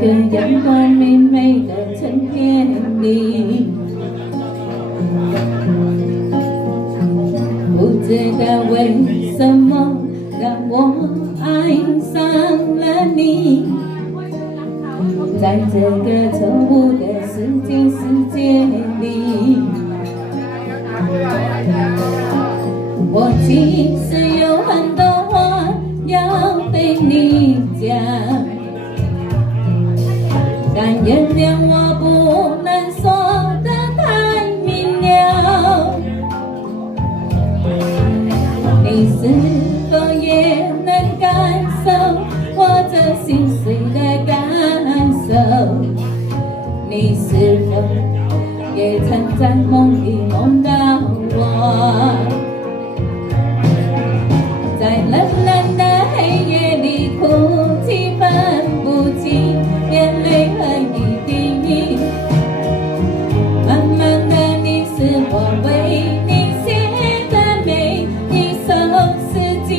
个阳光明媚的春天里，不知道为什么让我爱上了你，在这个错误的世界里，我其实有很多话要对你讲，但原谅我不能说得太明了。你是否也能感受我这心碎的感受？你是否也曾在梦里梦到我？在冷冷的黑夜里哭泣，分不清眼泪和雨滴。慢慢的，你是我为你写的每一首诗集，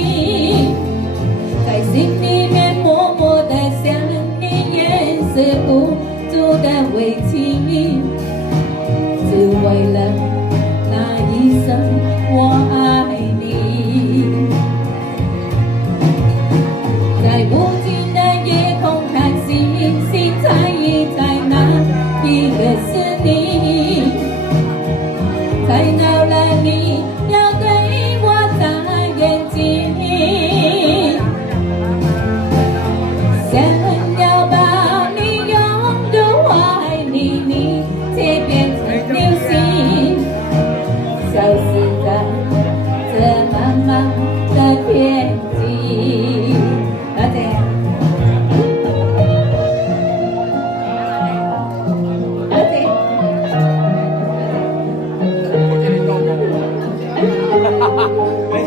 在心里面默默的想你，掩饰不住的委屈，只为了那一声我爱你。在无尽的夜空看星星，猜一猜哪一个是你？猜到了你要对我眨眼睛，想要把你拥入怀里，你却变成流星，消失在这茫茫的天际。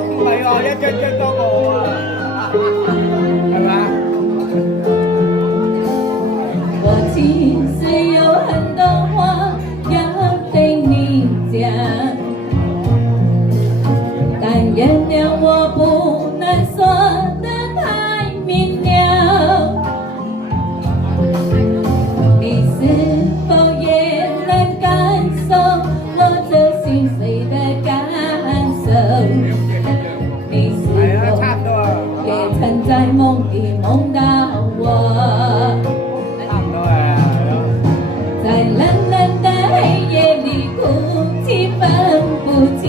唔係喎，一張多我啊，係咪？我其實有很多話要對你講，但原諒我不能說得太明了。你是否也能感受我這心碎的感受？你是否也曾在夢裡夢到我？在冷冷的黑夜裡哭泣，分不清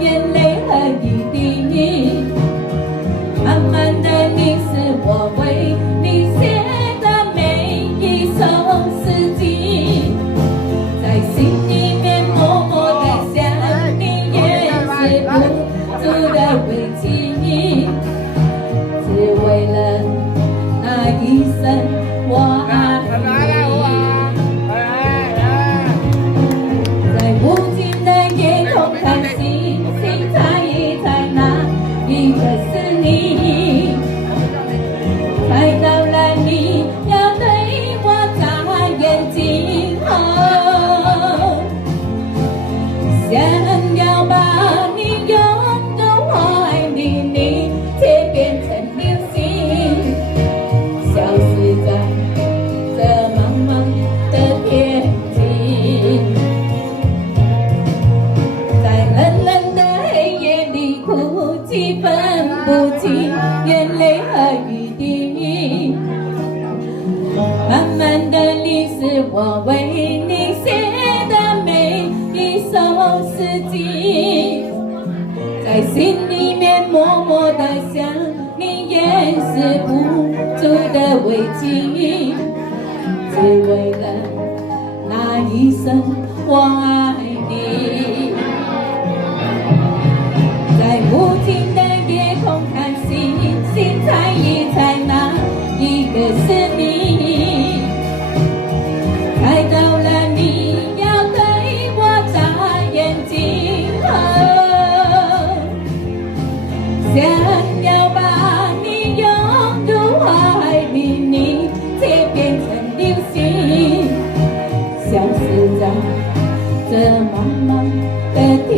眼淚和雨滴。慢慢的，你是我為你寫的每一首詩集，在心裡面默默的想你，掩飾不住的委屈，只為了那一聲我愛你。在無盡的夜空看星星，猜一猜哪一個是你？猜到了你要對我眨眼睛，想要把你擁入懷裡，你卻變成流星，消失在這茫茫的天際。在冷冷的黑夜裡哭泣，分不清眼淚和雨滴。慢慢的，你是我為你寫的每一首詩集，在心裡面默默的想你，掩飾不住的委屈，只為了那一聲我愛你。在無盡的夜空看星星，猜一猜哪一個是你？猜到了你要對我眨眼睛，想要把你擁入懷裡，你卻變成流星，消失在這茫茫的天。